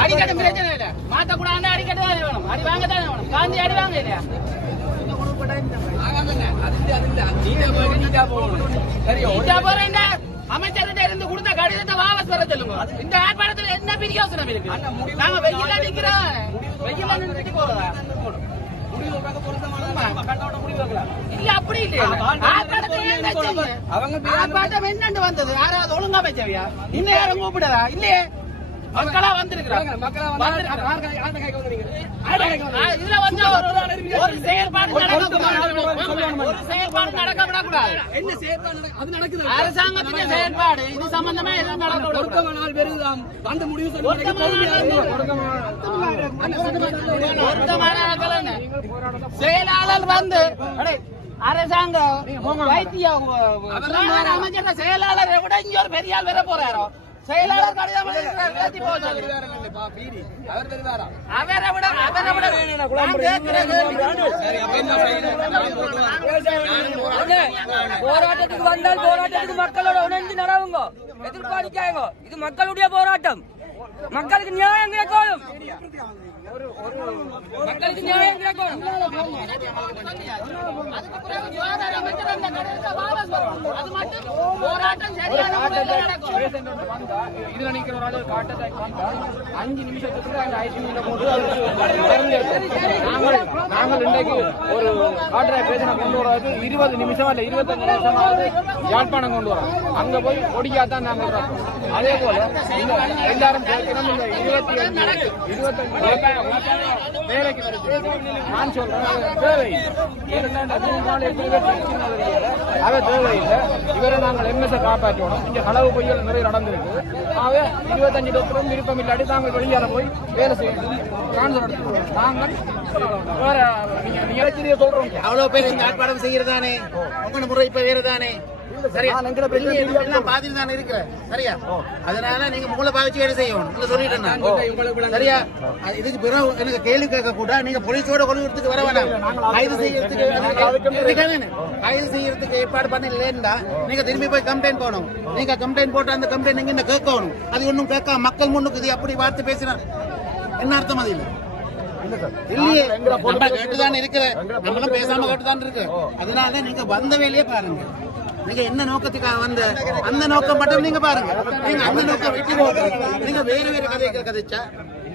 அடிக்கட்டும் பிரச்சனை இல்ல மாத்தக்கூடாது அடிக்கட்டு தானே வேணும் அடி வாங்க தானே வேணும் காந்தி அடி வாங்க இல்லையா நீட்டா போறேன்டா அமைச்சர்கிட்ட இருந்து கொடுத்த கடிதத்தை வாபஸ் வர சொல்லுங்க. இந்த ஆர்ப்பாட்டத்துல என்ன பெரிய அவசரம் இருக்கு. நாங்க வெயில நிக்கிறோம் வெயில நின்றுட்டு போறதா கூப்பிடுறா இல்லையே. மக்களா வந்திருக்கிறாங்க இதுல வந்து ஒரு- நடக்க விடக்கூடாது. என்ன செயற்பாடு அது நடக்குது. அரசாங்கத்தின் செயல்பாடு இது சம்பந்தமா எதுவும் நடக்க விடக்கூடாது. முடிவு ஆட்கள் செயலாளர் வந்து அரசாங்க வைத்திய அமைச்சர் செயலாளரை விட இங்க ஒரு பெரிய ஆள் வர போறாரோ? செயலாளர் கடிதம். அவர் விட அவரை விட. போராட்டத்துக்கு வந்தால் போராட்டத்துக்கு மக்களோட உணர்ந்து நடவுங்க எதிர்பார்க்காங்க இது மக்களுடைய போராட்டம். மக்களுக்கு நியாயம் கிடைக்கணும். மக்களுக்கு நியாயம் கிடைக்கணும். இதுல நிக்கிற ஒரு ஆளு காட்டு அஞ்சு நிமிஷத்துக்கு அந்த ஐசியூல போட்டு நாங்கள் நாங்கள் இன்றைக்கு ஒரு காட்டுற பேசின கொண்டு இருபது நிமிஷம் இல்ல இருபத்தஞ்சு நிமிஷமாவது யாழ்ப்பாணம் கொண்டு வரோம் அங்க போய் ஒடிக்கா தான் நாங்கள் அதே போல எல்லாரும் கேட்கிறோம் இந்த இருபத்தி அஞ்சு இருபத்தஞ்சு வேலைக்கு நான் சொல்றேன் தேவையில்லை தேவையில்லை. இவரை நாங்கள் எம்எஸ்ஐ காப்பாற்றணும். இங்கே களவு பொய்யல் நிறைய நடந்திருக்கு. ஆகவே இருபத்தஞ்சு டாக்டரும் விருப்பம் இல்லாட்டி நாங்கள் வெளியேற போய் வேலை செய்யணும். டிரான்ஸ்ஃபர் எடுத்துக்கிறோம் நாங்கள் வேற நீங்க நிகழ்ச்சியை சொல்றோம். அவ்வளவு பேர் இந்த ஆர்ப்பாட்டம் செய்யறதானே? உங்க முறை இப்ப வேறதானே? சரியா பாதியில் தானே இருக்கிற சரியா? அதனால நீங்க உங்களை பாவிச்சு வேலை செய்யணும்? சொல்லிட்டேன். சரியா? இதுக்கு பிறகு எனக்கு கேள்வி கேட்க கூட நீங்க போலீஸோட வர வேணாம். கைது செய்யறதுக்கு இதுக்காதானே? கைது செய்யறதுக்கு ஏற்பாடு பண்ணலன்னா நீங்க திரும்பி போய் கம்ப்ளைண்ட் போகணும் நீங்க கம்ப்ளைண்ட் போட்டு அந்த கம்ப்ளைண்ட் நீங்க கேட்கணும்? அது ஒண்ணும் கேட்காம மக்கள் முன்னுக்கு இது அப்படி வார்த்தை பேசினார் என்ன அர்த்தம் அது? இல்லை இல்லையே. நம்ம கேட்டுதான் இருக்கிற. நம்மளும் பேசாம கேட்டுதான் இருக்கு. அதனால நீங்க வந்த வேலையே பாருங்க. நீங்க என்ன நோக்கத்துக்காக வந்த அந்த நோக்கம் மட்டும் நீங்க பாருங்க. நீங்க அந்த நோக்கம் வெட்டி போட்டு நீங்க வேற வேற கதைகள் கதைச்சா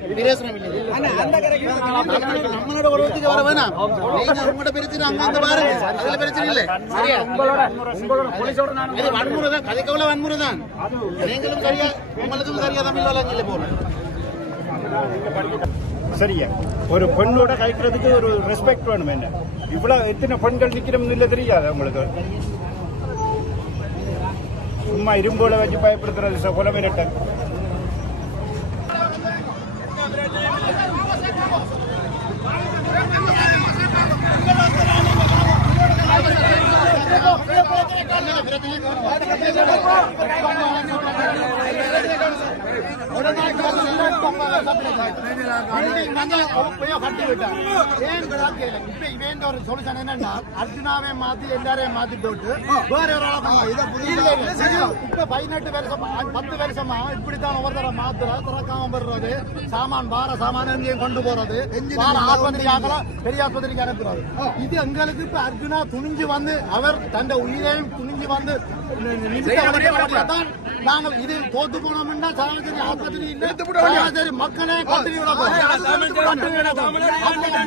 நம்மளோட- நம்மளோட உலகத்துக்கு வர வேணாம். நீங்க உங்களோட பிரச்சனை அங்க பாருங்க. அதுல பிரச்சனை இல்லை. சரியா? உங்களோட உங்களோட போலீஸோட நான் இது வன்முறை தான். கதைக்கவுல வன்முறை தான்? நீங்களும் சரியா உங்களுக்கும் சரியா தமிழ் வளர்ச்சியில போறேன் சரியா. ஒரு பெண்ணோட கழிக்கிறதுக்கு ஒரு ரெஸ்பெக்ட் வேணும் என்ன? இவ்வளவு எத்தனை பெண்கள் நிக்கிறோம்னு இல்ல தெரியாது உங்களுக்கு? ನಿಮ್ಮ ಇರುಂಗೋಳ ವಜ್ಜಿ ಪಾಯಪಡ್ತಾರೆ ಸಫಲ ಬೇರೆ ஒரு சொல்யூஷன் என்னன்னா அர்ஜுனாவை மாத்தி எல்லாரையும் மாத்தி போட்டு வேற ஒரு இப்ப பதினெட்டு வருஷமா பத்து வருஷமா இப்படித்தான் ஒவ்வொருத்தர மாத்துற திறக்காம வர்றது சாமான் பார சாமான எங்கேயும் கொண்டு போறது பார ஆஸ்பத்திரி ஆகல பெரிய ஆஸ்பத்திரிக்கு அனுப்புறது இது எங்களுக்கு இப்ப அர்ஜுனா துணிஞ்சு வந்து அவர் தந்த உயிரையும் துணிஞ்சு வந்து தான் நாங்கள் இது தோத்து போனோம்னா சராசரி ஆஸ்பத்திரி இல்லை சராசரி மக்களே கட்டிவி விட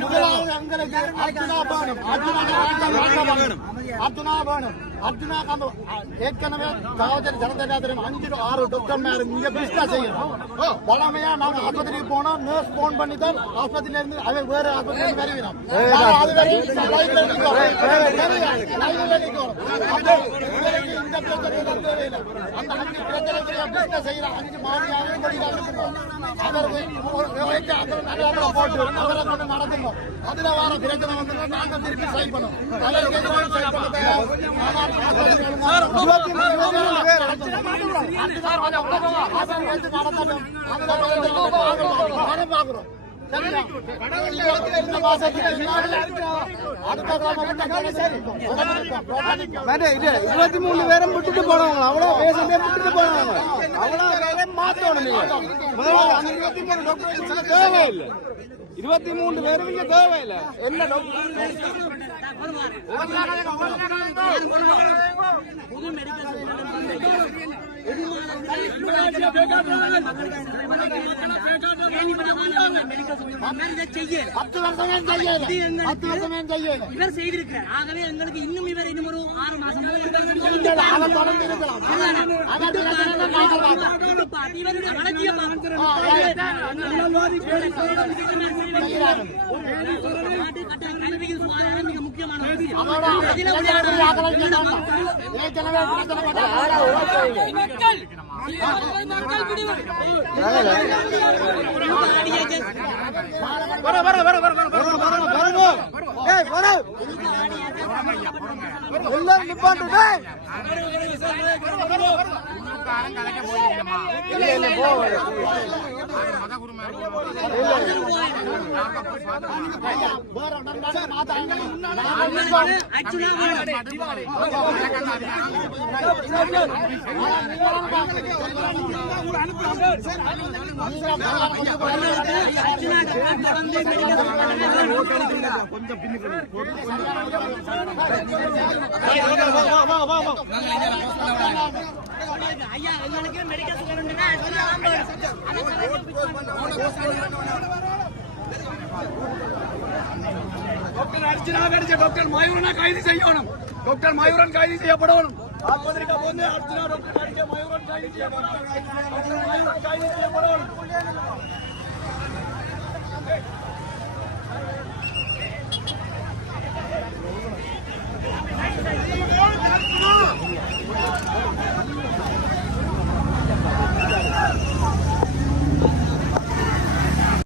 முதலாவது எங்களுக்கு அர்ஜுனா வேணும் அர்ஜுனா வேணும் அர்ஜுனா வேணும் அர்ஜுனா கம்ப ஏற்கனவே அஞ்சு ஆறு டாக்டர் நீங்க பிஸ்டா செய்யணும் பழமையா நாங்க ஆஸ்பத்திரிக்கு போனா நர்ஸ் போன் பண்ணி தான் ஆஸ்பத்திரியில இருந்து வேற ஆஸ்பத்திரி வருகிறோம் அது லைன்ல பிரச்சனை தேவையில்லை அந்த அஞ்சு பிரச்சனைக்கு பிஸ்டா செய்யற அஞ்சு மாநில அதற்கு அதற்கு போட்டு அவரை கொண்டு நடத்தணும் அதுல வர பிரச்சனை வந்து நாங்க திருப்பி சை பண்ணோம் நடத்தணும் அதுல இருபத்தி மூணு பேரும் விட்டுட்டு போனவங்க அவ்வளவு பேசுறதே விட்டுட்டு போனவங்க அவ்வளவு பேரையும் மாத்தணும் நீங்க முதல்ல அந்த இருபத்தி மூணு பேரும் இங்க தேவையில்லை. என்ன வருஷமே செய்யல பத்து வருஷமே இவர் செய்திருக்கிறார். ஆகவே எங்களுக்கு இன்னும் இவர் இன்னும் ஒரு ஆறு மாசம் இவருடைய வளர்ச்சியை எல்லாரும் நிப்பாட்டு டேய். வேற நண்பனை மாத்தாங்க. அர்ஜுனா ஐயா எங்களுக்கு மெடிக்கல் ஸ்டோர் டாக்டர் அர்ச்சனா அடிச்ச டாக்டர் மயூரனை கைது செய்யணும் டாக்டர் மயூரன் கைது செய்யப்படணும் ஆஸ்பத்திரிக்கு வந்து அர்ச்சனா டாக்டர் அடிச்ச மயூரன் கைது செய்யப்படணும் கைது செய்யப்படணும்